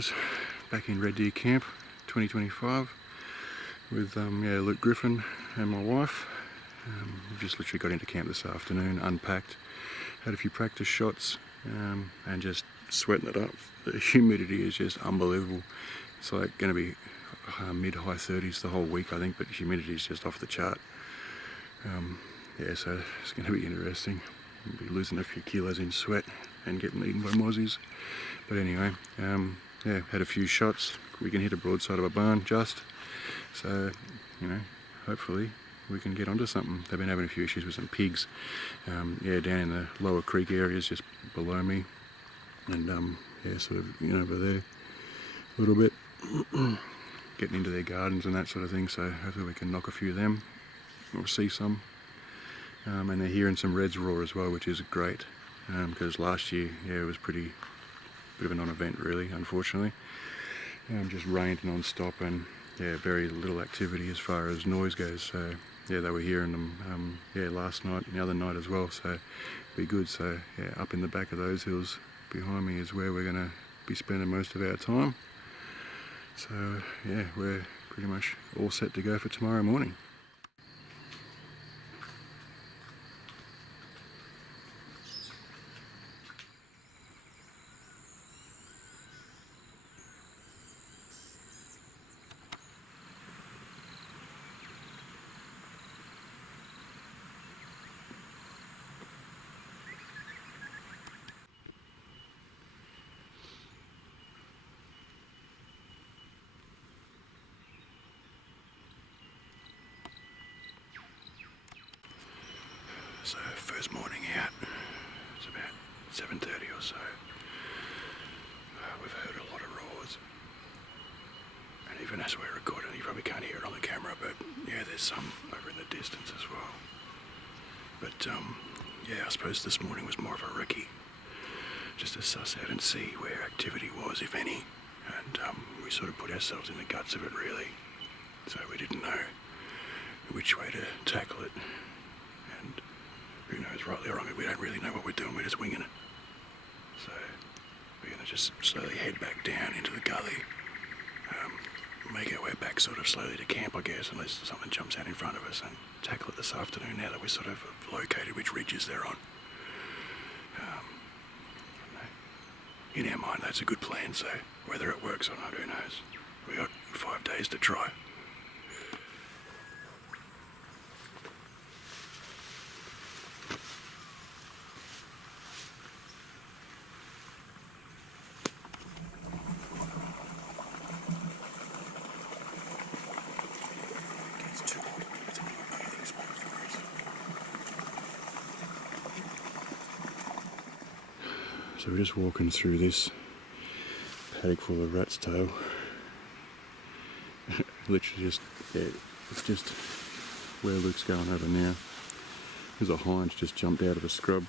guys, back in Red Deer Camp 2025 with Luke Griffin and my wife. We've just literally got into camp this afternoon, unpacked, had a few practice shots and just sweating it up. The humidity is just unbelievable. It's like going to be mid-high 30s the whole week I think, but humidity is just off the chart. So it's going to be interesting. We'll be losing a few kilos in sweat and getting eaten by mozzies. But anyway, had a few shots. We can hit a broadside of a barn just. So, hopefully we can get onto something. They've been having a few issues with some pigs. Down in the lower creek areas just below me. And sort of, over there a little bit. Getting into their gardens and that sort of thing. So hopefully we can knock a few of them. Or see some. And they're hearing some reds roar as well, which is great. Because last year, it was bit of a non-event really, unfortunately. Just rained non-stop and very little activity as far as noise goes. So they were hearing them last night and the other night as well. So it'll be good. So up in the back of those hills behind me is where we're going to be spending most of our time. So we're pretty much all set to go for tomorrow morning. So first morning out, it's about 7:30 or so. We've heard a lot of roars, and even as we're recording, you probably can't hear it on the camera, but there's some over in the distance as well. But I suppose this morning was more of a recce, just to suss out and see where activity was, if any, and we sort of put ourselves in the guts of it really, so we didn't know which way to tackle it, and who knows, rightly or wrongly, we don't really know what we're doing, we're just winging it. So we're going to just slowly head back down into the gully, make our way back sort of slowly to camp, I guess, unless something jumps out in front of us, and tackle it this afternoon now that we're sort of located which ridges they're on. In our mind, that's a good plan, so whether it works or not, who knows. We got 5 days to try. So we're just walking through this paddock full of rat's tail. Literally it's just where Luke's going over now. There's a hind just jumped out of a scrub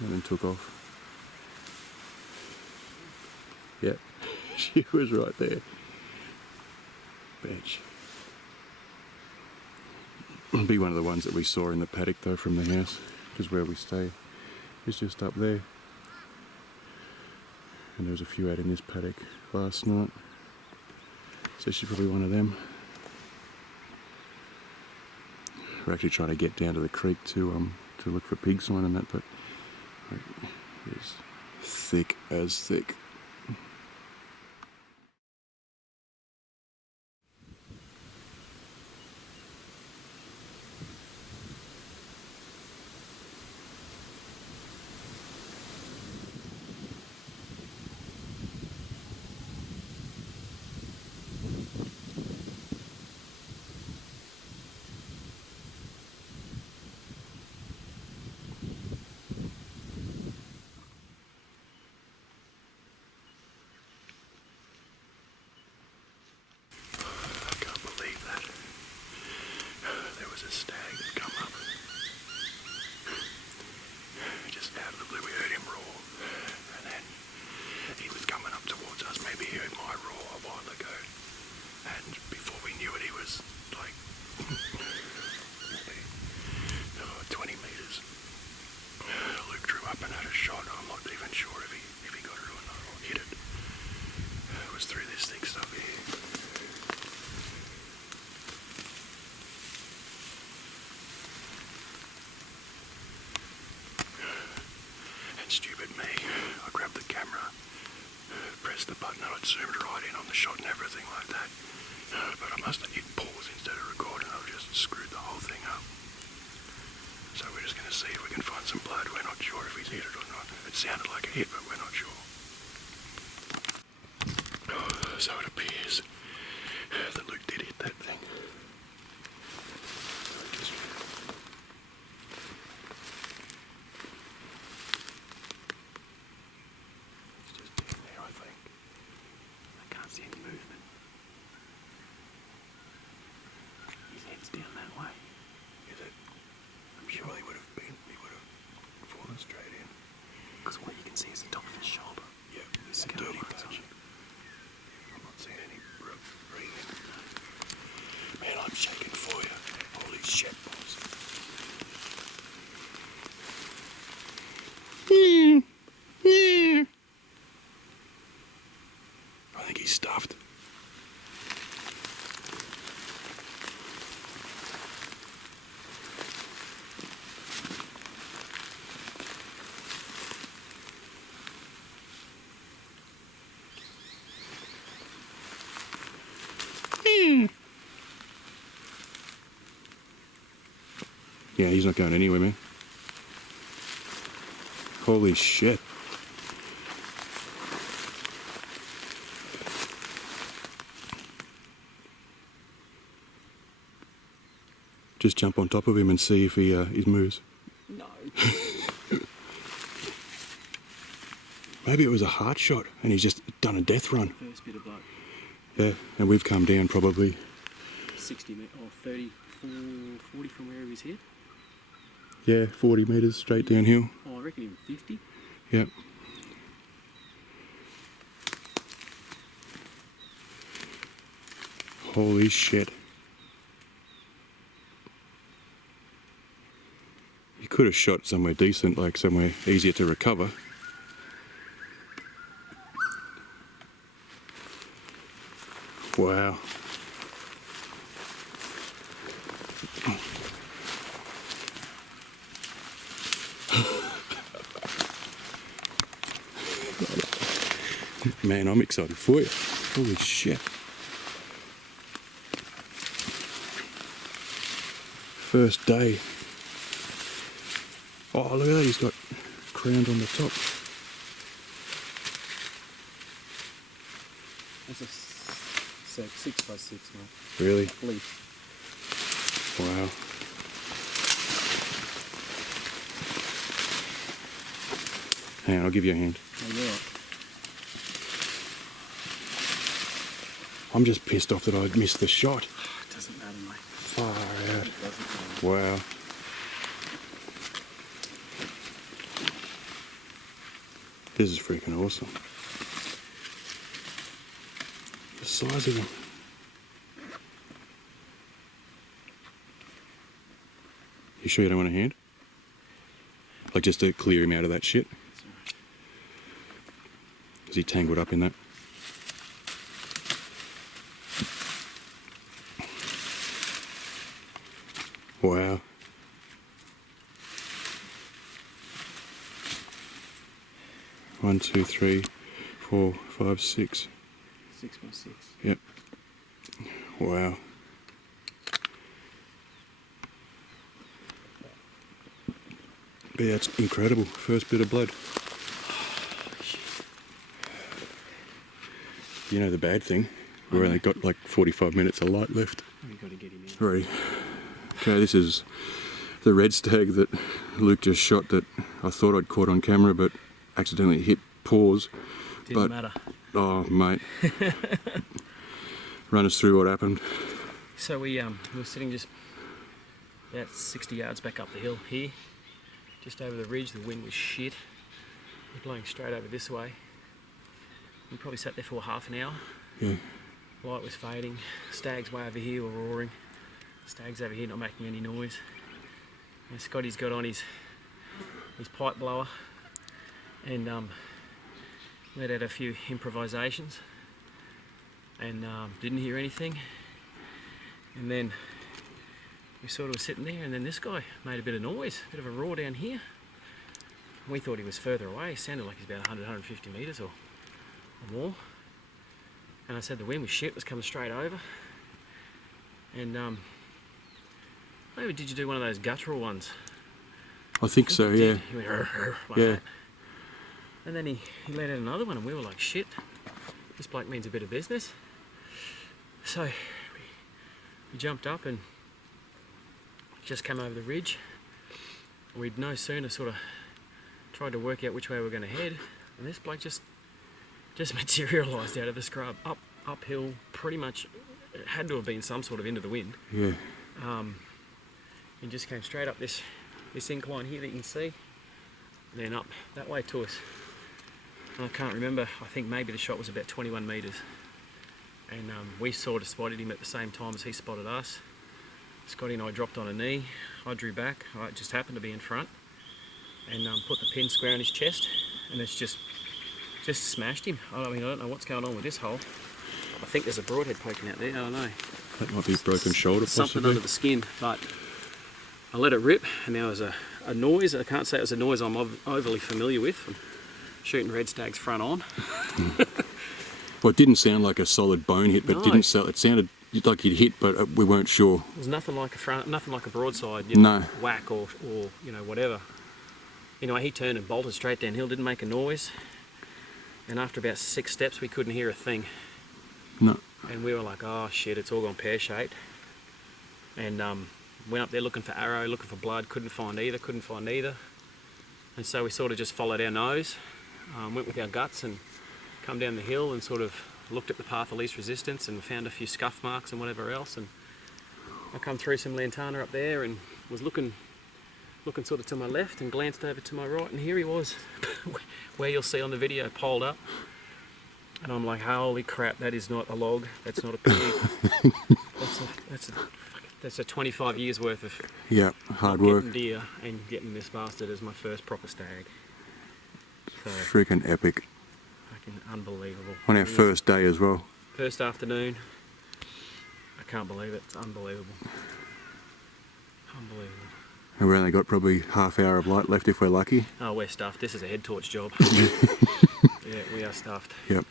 and then took off. Yep, she was right there. Bitch. It'll be one of the ones that we saw in the paddock though from the house, because where we stay is just up there. And there was a few out in this paddock last night, so she's probably one of them. We're actually trying to get down to the creek to look for pig sign and that, but it's thick as thick. down that way. Is it? I'm sure he would have fallen straight in. Because what you can see is the top of his shoulder. Yeah, He's a scared dirty of patch. I'm not seeing any breathing. Man, I'm shaking for you. Holy shit, boys. I think he's stuffed. Yeah, he's not going anywhere, man. Holy shit. Just jump on top of him and see if he moves. No. Maybe it was a heart shot and he's just done a death run. First bit of blood. Yeah, and we've come down probably 60 or 30, 40 from where he was hit. Yeah, 40 metres straight downhill. Oh, I reckon even 50. Yep. Holy shit. You could have shot somewhere decent, like somewhere easier to recover. Wow. Man, I'm excited for you. Holy shit. First day. Oh, look at that, he's got crowned on the top. That's a 6x6 now. Really? At least. Wow. Hang on, I'll give you a hand. Oh, you're right. I'm just pissed off that I missed the shot. It doesn't matter, mate. Far out. It doesn't matter. Wow. This is freaking awesome. The size of them. You sure you don't want a hand? Like just to clear him out of that shit? Is he tangled up in that? Wow. One, two, 3, 4, 5, 6. 6x6. Yep. Wow. But yeah, it's incredible. First bit of blood. You know the bad thing? We've only got like 45 minutes of light left. We've got to get him in. Right. Okay, this is the red stag that Luke just shot that I thought I'd caught on camera but accidentally hit pause. Didn't matter. Oh, mate. Run us through what happened. So we were sitting just about 60 yards back up the hill here, just over the ridge. The wind was shit. We're blowing straight over this way. We probably sat there for half an hour. Yeah. Light was fading. Stags way over here were roaring. Stags over here not making any noise. And Scotty's got on his pipe blower and let out a few improvisations and didn't hear anything. And then we sort of were sitting there, and then this guy made a bit of noise, a bit of a roar down here. We thought he was further away. He sounded like he's about 100, 150 metres or more. And I said the wind was shit, it was coming straight over. And maybe did you do one of those guttural ones? I think so, yeah. He went, "Rrr, rrr," like Yeah. that. And then he let out another one, and we were like, shit, this bloke means a bit of business. So we jumped up and just came over the ridge. We'd no sooner sort of tried to work out which way we were going to head, and this bloke just materialised out of the scrub, uphill, pretty much. It had to have been some sort of into the wind. Yeah. and just came straight up this incline here that you can see, and then up that way to us. And I can't remember, I think maybe the shot was about 21 metres, and we sort of spotted him at the same time as he spotted us. Scotty and I dropped on a knee, I drew back, I just happened to be in front, and put the pin square on his chest, and it's just smashed him. I mean, I don't know what's going on with this hole. I think there's a broadhead poking out there, I don't know. That might be a broken shoulder, possibly. Something under the skin, but I let it rip, and there was a noise. I can't say it was a noise I'm overly familiar with from shooting red stags front on. Well, it didn't sound like a solid bone hit, but No. it sounded like you'd hit, but we weren't sure. It was nothing like a broadside, No. whack or whatever. Anyway, he turned and bolted straight downhill, didn't make a noise, and after about 6 steps we couldn't hear a thing. No. And we were like, oh shit, it's all gone pear-shaped. And went up there looking for arrow, looking for blood, couldn't find either. And so we sort of just followed our nose, went with our guts and come down the hill and sort of looked at the path of least resistance and found a few scuff marks and whatever else. And I come through some lantana up there and was looking sort of to my left and glanced over to my right, and here he was, where you'll see on the video, piled up. And I'm like, holy crap, that is not a log, that's not a pig. That's a 25 years worth of hard work. getting deer and getting this bastard as my first proper stag. So, Freaking epic. fucking unbelievable. On our first day as well. First afternoon. I can't believe it, it's unbelievable. Unbelievable. And we only got probably half hour of light left if we're lucky. Oh, we're stuffed, this is a head torch job. Yeah, we are stuffed. Yep.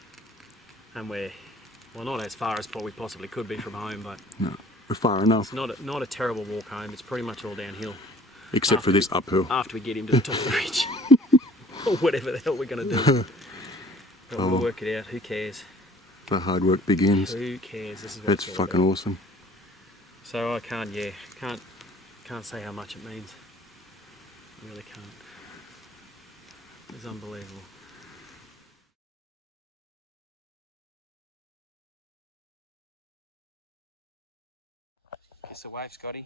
And we're, well, not as far as we possibly could be from home, but No, we're far enough. it's not a terrible walk home. It's pretty much all downhill. Except for this uphill. After we get him to the top of the ridge. Or whatever the hell we're going to do. But we'll work it out. Who cares? The hard work begins. Who cares? This is what That's it's all fucking about. awesome. So I can't say how much it means. I really can't. It's unbelievable. Kiss a wave, Scotty.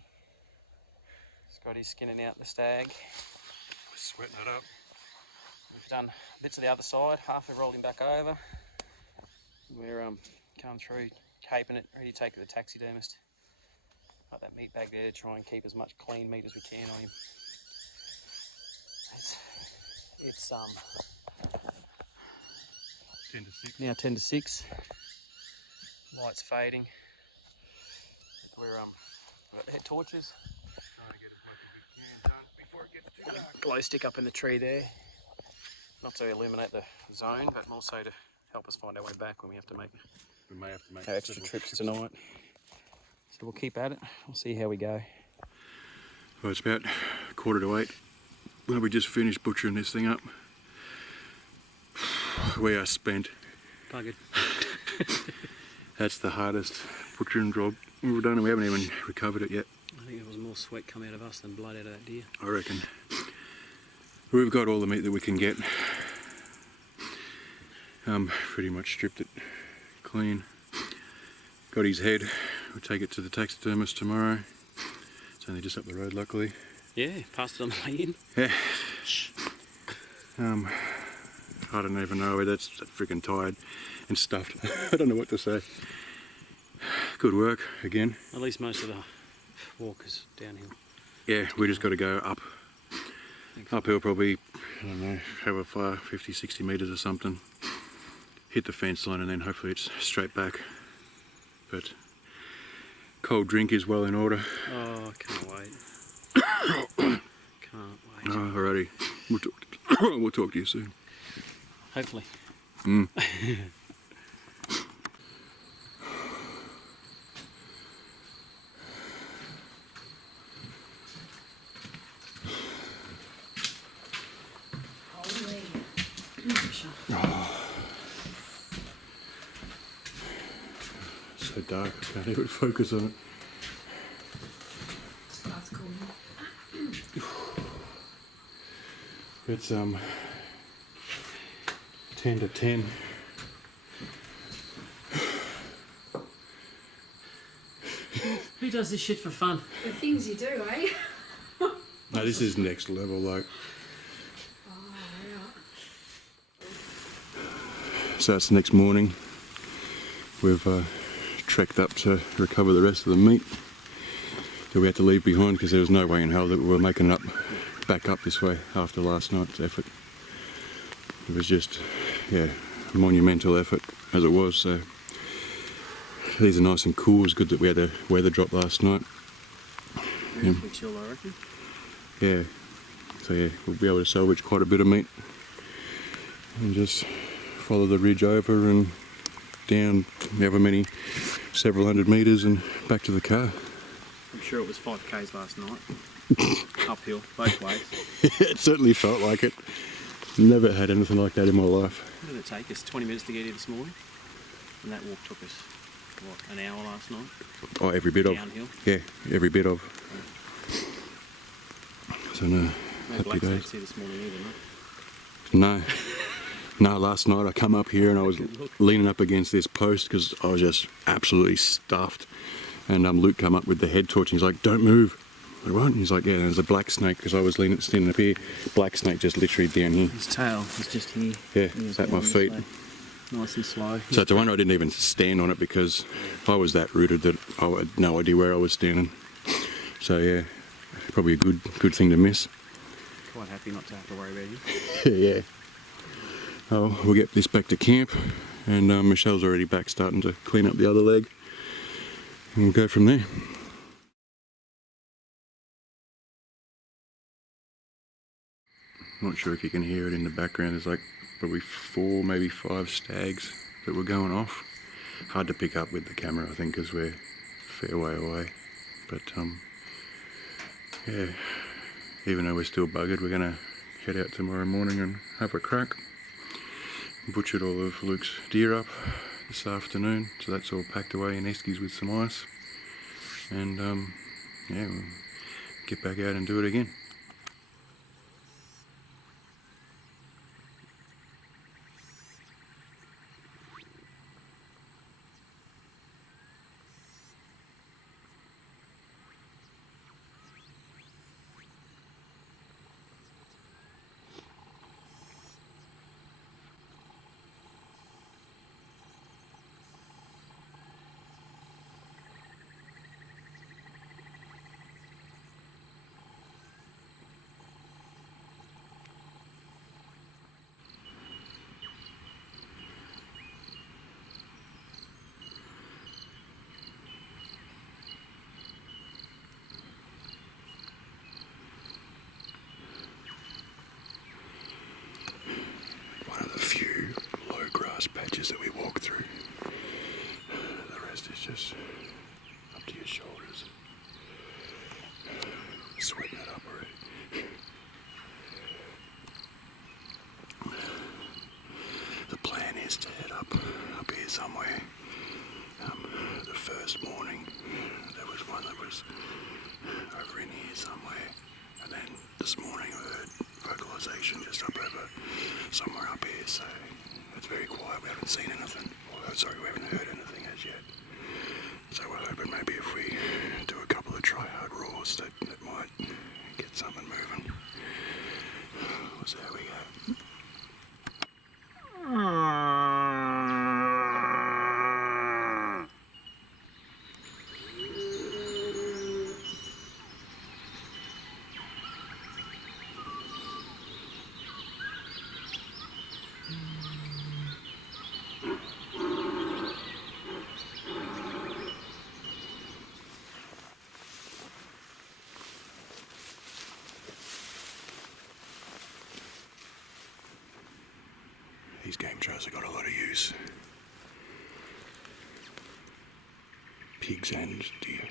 Scotty's skinning out the stag. Sweating it up. We've done bits of the other side, half have rolled him back over. We're coming through, caping it, ready to take it to the taxidermist. Got that meat bag there to try and keep as much clean meat as we can on him. It's 10 to 6. now 10 to 6. Light's fading. We're we've got head torches. Trying to get as much as we can done before it gets too dark. Glow stick up in the tree there. Not to illuminate the zone, but also to help us find our way back when we have to make We may have to make our extra trips tonight. So we'll keep at it. We'll see how we go. Well, it's about 7:45. Well, we just finished butchering this thing up. We are spent. Buggered. That's the hardest butchering job we've done, and we haven't even recovered it yet. I think there was more sweat come out of us than blood out of that deer. I reckon. We've got all the meat that we can get. Pretty much stripped it clean. Got his head. We'll take it to the taxidermist tomorrow. It's only just up the road, luckily. Yeah, passed it on the way in. Yeah. I don't even know. That's freaking tired and stuffed. I don't know what to say. Good work again. At least most of the walk is downhill. Yeah, we just got to go up. Uphill probably, I don't know, however far, 50, 60 metres or something. Hit the fence line and then hopefully it's straight back. But cold drink is well in order. Oh, I can't wait. Can't wait. Oh, alrighty. We'll talk to you soon. Hopefully. Mm. So dark, I can't even focus on it. That's cool. It's 10 to 10. Who does this shit for fun? The things you do, eh? No, this is next level, like. Oh, yeah. So it's the next morning. We've trekked up to recover the rest of the meat that we had to leave behind because there was no way in hell that we were making it up back up this way after last night's effort. It was just, yeah, a monumental effort as it was. So these are nice and cool. It was good that we had a weather drop last night. Yeah. Chill, I reckon. Yeah, so yeah, we'll be able to salvage quite a bit of meat and just follow the ridge over and down however many, several hundred metres and back to the car. I'm sure it was 5k's last night. Uphill, both ways. It certainly felt like it. Never had anything like that in my life. What did it take us? 20 minutes to get here this morning? And that walk took us, what, an hour last night? Oh, every bit Downhill. of. Yeah, every bit of. So no, No happy black days. snakes here this morning either, no? No. No, last night I come up here and I was leaning up against this post because I was just absolutely stuffed. And Luke come up with the head torch and he's like, "Don't move." I went, and he's like, "Yeah, there's a black snake," because I was standing up here. Black snake just literally down here. His tail is just here. Yeah, it's at my feet. Nice and slow. So it's a wonder I didn't even stand on it because I was that rooted that I had no idea where I was standing. So yeah, probably a good thing to miss. Quite happy not to have to worry about you. Yeah. Oh, we'll get this back to camp, and Michelle's already back starting to clean up the other leg, and we'll go from there. Not sure if you can hear it in the background. There's like probably 4, maybe 5 stags that were going off. Hard to pick up with the camera, I think, because we're a fair way away. But yeah, even though we're still buggered, we're gonna head out tomorrow morning and have a crack. Butchered all of Luke's deer up this afternoon, so that's all packed away in eskies with some ice. And yeah, we'll get back out and do it again. Patches that we walk through. The rest is just up to your shoulders. Sweating it up already. The plan is to head up here somewhere. The first morning there was one that was over in here somewhere, and then this morning I heard vocalization just up over somewhere up here, so it's very quiet. We haven't seen anything. We haven't heard anything as yet. So we're hoping maybe if we do a couple of try-hard roars that might get something moving. So there we go. These game trails have got a lot of use. Pigs and deer.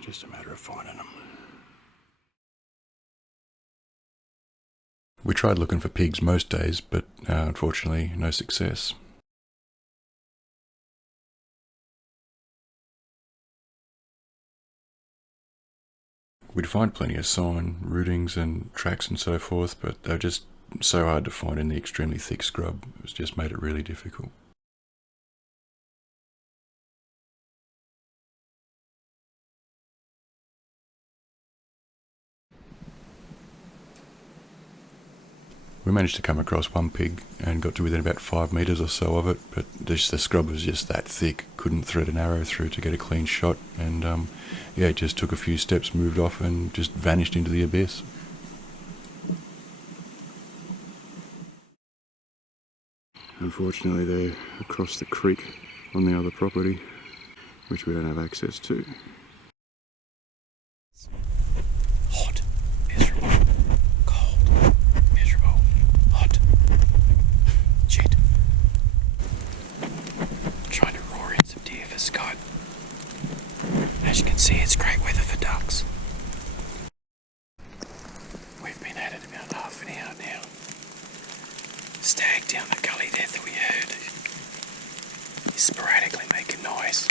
Just a matter of finding them. We tried looking for pigs most days, but unfortunately no success. We'd find plenty of sign, rootings and tracks and so forth, but they're just so hard to find in the extremely thick scrub. It's just made it really difficult. We managed to come across one pig and got to within about 5 metres or so of it, but the scrub was just that thick, couldn't thread an arrow through to get a clean shot, and yeah, it just took a few steps, moved off and just vanished into the abyss. Unfortunately they're across the creek on the other property, which we don't have access to. Hot, miserable, cold, miserable, hot. Shit. Trying to roar in some deer for Scott. As you can see, it's great weather for ducks. We've been at it about half an hour now. Stag down the gully there that we heard. He's sporadically making noise.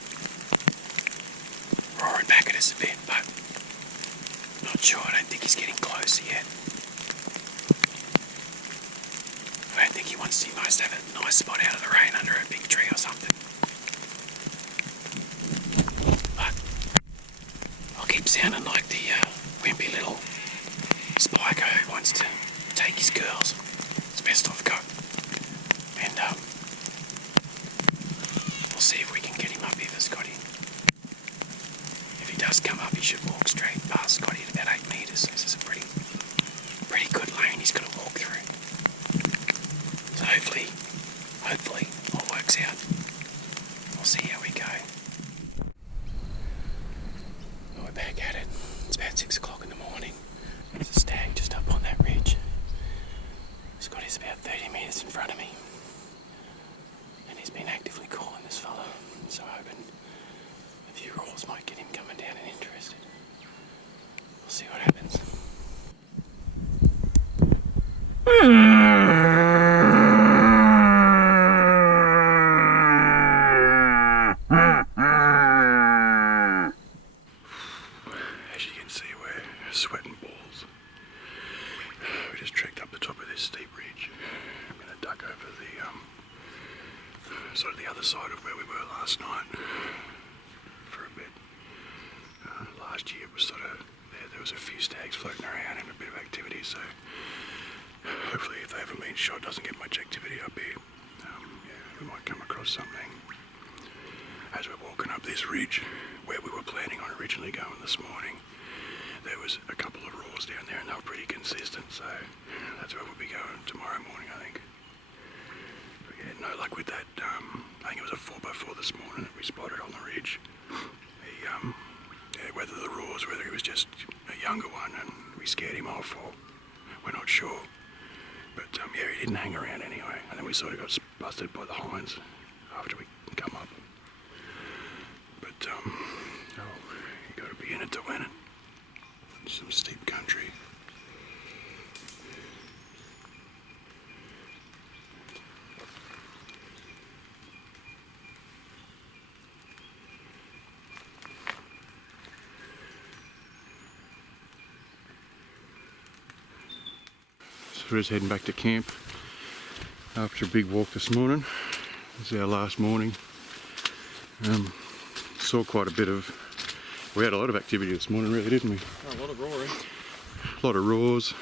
Roaring back at us a bit, but not sure. I don't think he's getting closer yet. I don't think he wants to. He must have a nice spot out of the rain under a big tree or something. But I'll keep sounding like the wimpy little spiker who wants to take his girls. It's the best I've got. And we'll see if we can get him up here for Scotty. If he does come up, he should walk straight past Scotty at about 8 metres. So this is a pretty good lane he's got to walk through. So hopefully all works out. We'll see how we go. We're back at it. It's about 6 o'clock in the morning. There's a stag just up on that ridge. Scotty's about 30 metres in front of me. And he's been actively calling this fella. So hoping a few roars might get him coming down and interested. We'll see what happens. As you can see, we're sweating balls. We just trekked up the top of this steep ridge. I'm going to duck over the sort of the other side of where we were last night for a bit. Last year it was sort of there was a few stags floating around and a bit of activity, so hopefully if they haven't been shot, doesn't get much activity up here. Yeah, we might come across something. As we're walking up this ridge where we were planning on originally going this morning, there was a couple of roars down there and they were pretty consistent, so that's where we'll be going tomorrow morning, I think. But yeah, no luck with that. I think it was a 4x4 this morning that we spotted on the ridge. Yeah, whether the roars, whether he was just a younger one and we scared him off, or we're not sure. But yeah, he didn't hang around anyway, and then we sort of got busted by the hinds after we come up. But you got to be in it to win it. Some steep country. So we're just heading back to camp after a big walk this morning. This is our last morning. Saw quite a bit of. We had a lot of activity this morning, really, didn't we? A lot of roaring. A lot of roars.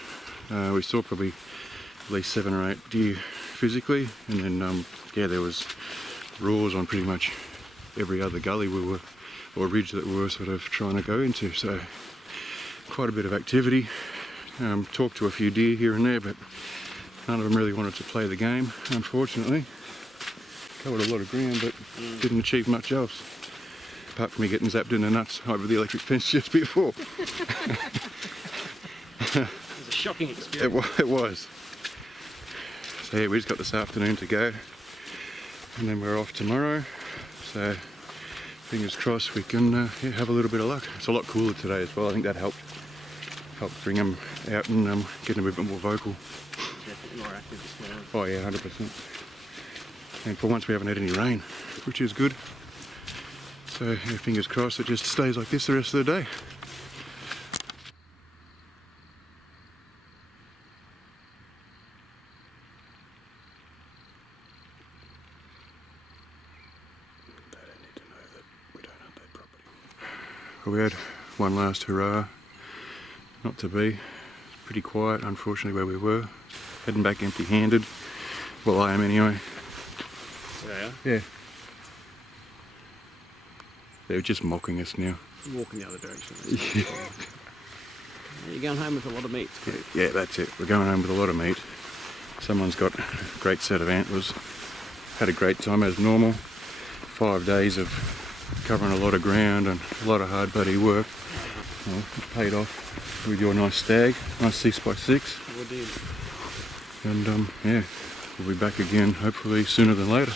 We saw probably at least 7 or 8 deer physically, and then yeah, there was roars on pretty much every other gully or ridge that we were sort of trying to go into. So quite a bit of activity. Talked to a few deer here and there, but none of them really wanted to play the game, unfortunately. Covered a lot of ground, but didn't achieve much else. Apart from me getting zapped in the nuts over the electric fence just before. It was a shocking experience. It was. So yeah, we just got this afternoon to go, and then we're off tomorrow. So fingers crossed we can yeah, have a little bit of luck. It's a lot cooler today as well. I think that helped bring them out and get them a bit more vocal. Definitely more active this morning. Oh yeah, 100%. And for once we haven't had any rain, which is good. So yeah, fingers crossed it just stays like this the rest of the day. They don't need to know that we don't hunt that property. We had one last hurrah. Not to be. Pretty quiet, unfortunately, where we were. heading back empty-handed. Well, I am anyway. Yeah. Yeah. They're just mocking us now. Walking the other direction. Yeah. You're going home with a lot of meat. Yeah, that's it. We're going home with a lot of meat. Someone's got a great set of antlers. Had a great time as normal. 5 days of covering a lot of ground and a lot of hard bloody work. Well, it paid off with your nice stag, nice 6x6. We did. And yeah, we'll be back again hopefully sooner than later.